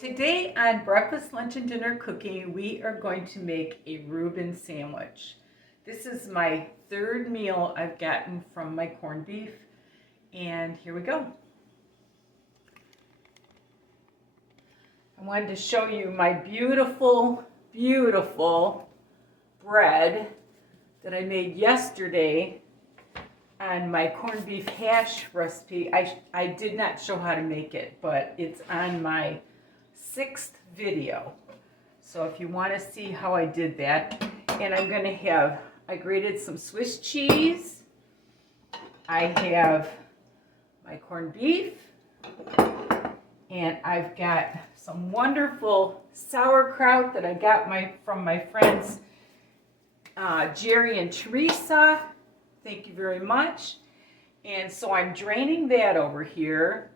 Today on Breakfast, Lunch, and Dinner Cooking, we are going to make a Reuben sandwich. This is my third meal I've gotten from my corned beef, and here we go. I wanted to show you my beautiful, beautiful bread that I made yesterday on my corned beef hash recipe. I did not show how to make it, but it's on my 6th video. So if you want to see how I did that, and I'm going to have, I grated some Swiss cheese, I have my corned beef, and I've got some wonderful sauerkraut that I got from my friends Jerry and Teresa. Thank you very much. And so I'm draining that over here.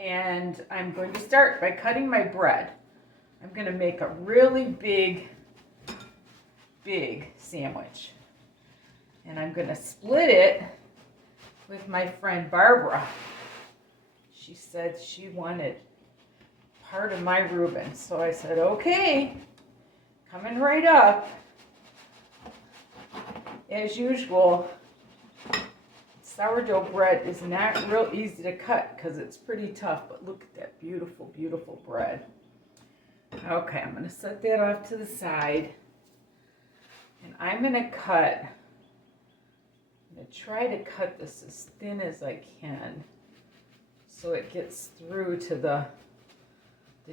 And I'm going to start by cutting my bread. I'm going to make a really big sandwich. And I'm going to split it with my friend Barbara. She said she wanted part of my Reuben. So I said, okay, coming right up. As usual, sourdough bread is not real easy to cut because it's pretty tough, but look at that beautiful, beautiful bread. Okay, I'm going to set that off to the side, and I'm going to try to cut this as thin as I can so it gets through to the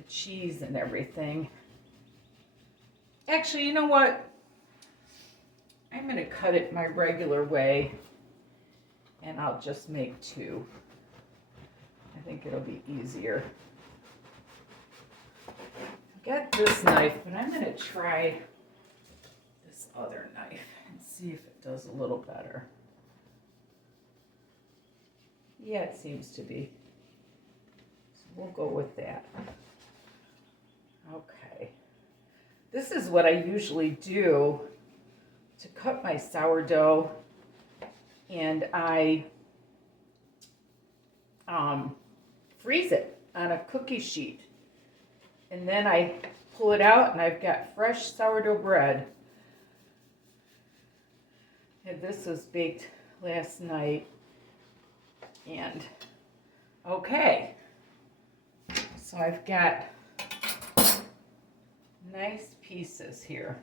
cheese and everything. Actually, you know what? I'm going to cut it my regular way. And I'll just make 2. I think it'll be easier. I've got this knife, but I'm going to try this other knife and see if it does a little better. Yeah, it seems to be. So we'll go with that. Okay. This is what I usually do to cut my sourdough. And I freeze it on a cookie sheet. And then I pull it out and I've got fresh sourdough bread. And this was baked last night. And okay, so I've got nice pieces here.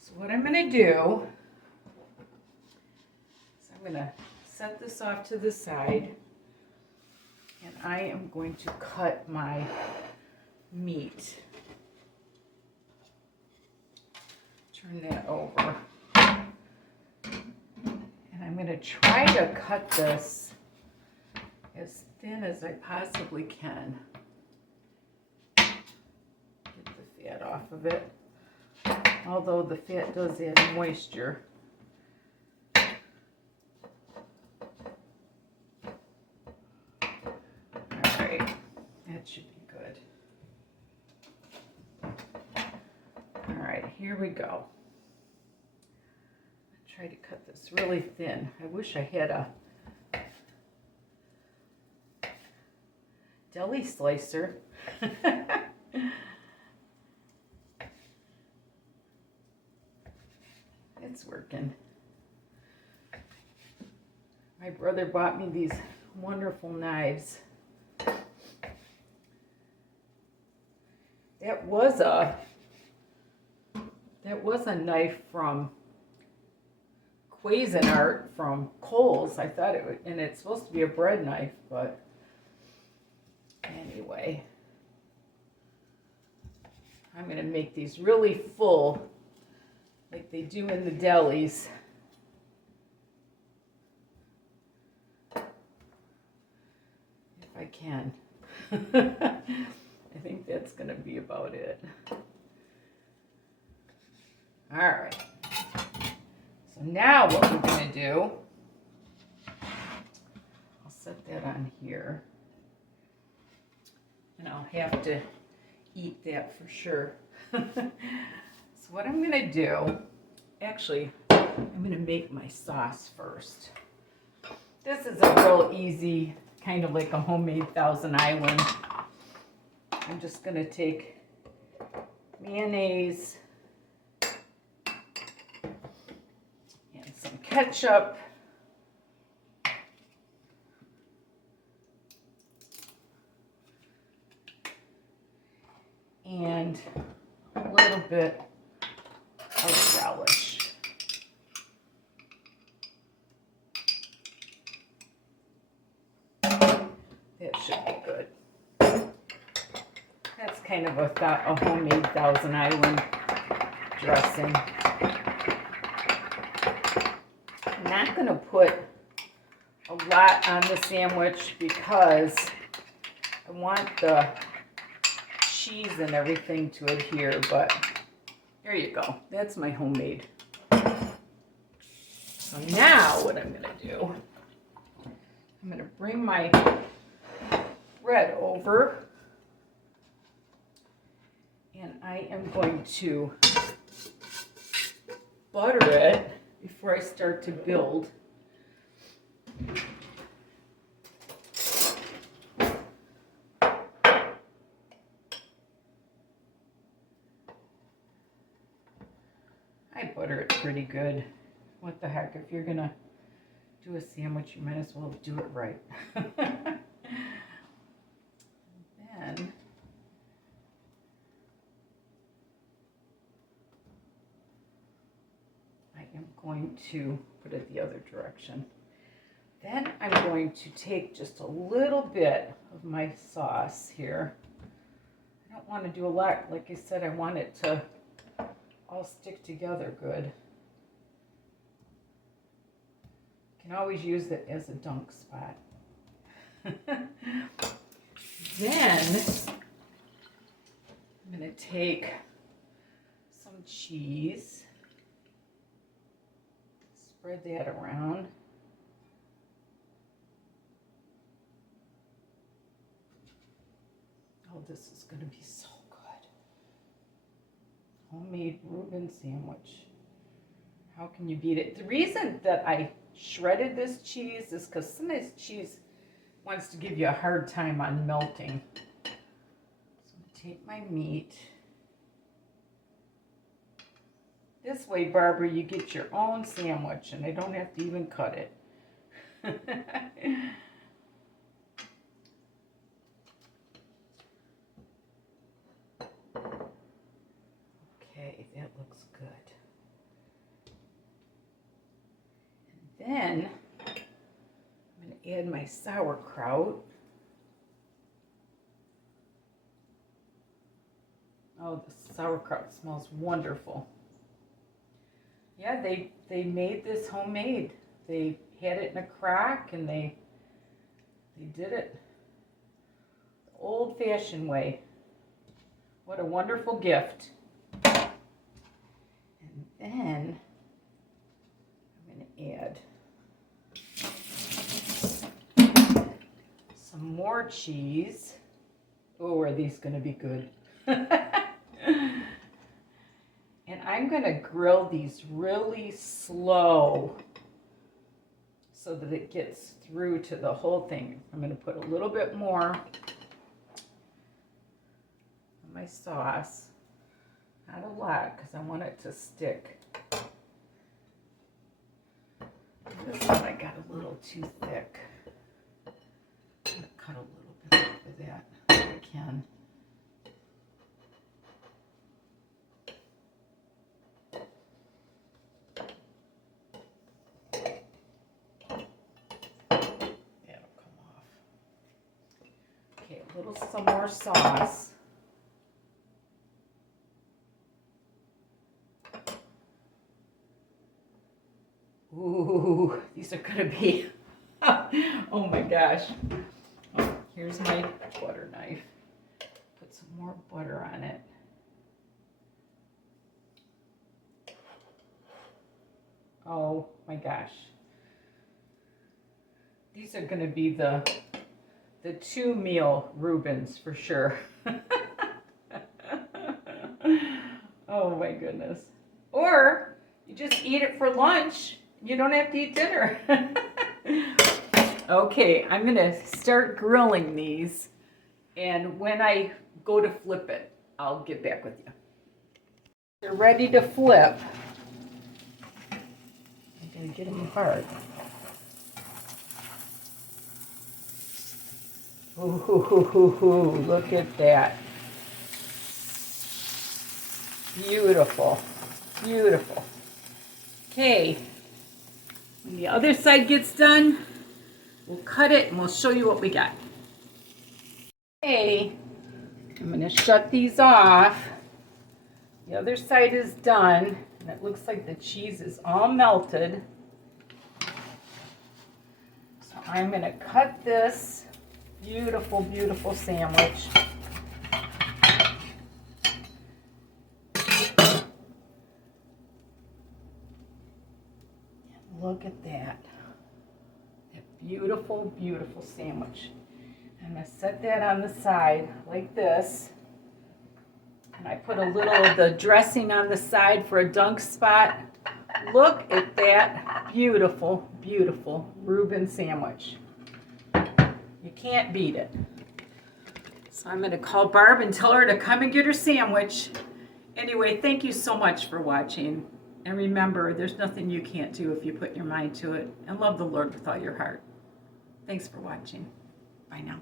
So what I'm going to do, I'm going to set this off to the side, and I am going to cut my meat. Turn that over. And I'm going to try to cut this as thin as I possibly can. Get the fat off of it, although the fat does add moisture. That should be good. All right, here we go. I try to cut this really thin. I wish I had a deli slicer. It's working. My brother bought me these wonderful knives. That was a knife from Cuisinart from Kohl's. I thought it would, and it's supposed to be a bread knife, but anyway. I'm going to make these really full, like they do in the delis. If I can. I think that's going to be about it. All right. So now what we're going to do, I'll set that on here. And I'll have to eat that for sure. So what I'm going to do, actually, I'm going to make my sauce first. This is a real easy kind of like a homemade Thousand Island. I'm just going to take mayonnaise and some ketchup. And a little bit of relish. That should be good. That's kind of a homemade Thousand Island dressing. I'm not going to put a lot on the sandwich because I want the cheese and everything to adhere, but there you go. That's my homemade. So now what I'm going to do, I'm going to bring my bread over and I am going to butter it before I start to build. I butter it pretty good. What the heck, if you're gonna do a sandwich, you might as well do it right. Then I am going to put it the other direction. Then I'm going to take just a little bit of my sauce here. I don't want to do a lot. Like I said, I want it to all stick together good. You can always use it as a dunk spot. Then I'm going to take some cheese, spread that around. Oh, this is going to be so good. Homemade Reuben sandwich. How can you beat it? The reason that I shredded this cheese is because sometimes cheese wants to give you a hard time on melting. So I'm going to take my meat. This way, Barbara, you get your own sandwich and I don't have to even cut it. Okay, that looks good. And then I'm going to add my sauerkraut. Oh, the sauerkraut smells wonderful. Yeah, they made this homemade. They had it in a crock and they did it the old-fashioned way. What a wonderful gift. And then I'm going to add some more cheese. Oh, are these going to be good? And I'm going to grill these really slow so that it gets through to the whole thing. I'm going to put a little bit more on my sauce. Not a lot because I want it to stick. This one I got a little too thick. I'm going to cut a little bit off of that if I can. Some more sauce. Ooh, these are gonna be, oh my gosh. Oh, here's my butter knife. Put some more butter on it. Oh my gosh. These are gonna be the 2-meal Reubens for sure. Oh my goodness. Or you just eat it for lunch. You don't have to eat dinner. Okay, I'm gonna start grilling these, and when I go to flip it, I'll get back with you. They're ready to flip. I'm gonna get them apart. Ooh, look at that. Beautiful, beautiful. Okay, when the other side gets done, we'll cut it and we'll show you what we got. Okay, I'm gonna shut these off. The other side is done, and it looks like the cheese is all melted. So I'm gonna cut this beautiful, beautiful sandwich. Look at that. That beautiful, beautiful sandwich. I'm gonna set that on the side like this. And I put a little of the dressing on the side for a dunk spot. Look at that beautiful, beautiful Reuben sandwich. You can't beat it. So I'm gonna call Barb and tell her to come and get her sandwich. Anyway, thank you so much for watching. And remember, there's nothing you can't do if you put your mind to it. And love the Lord with all your heart. Thanks for watching. Bye now.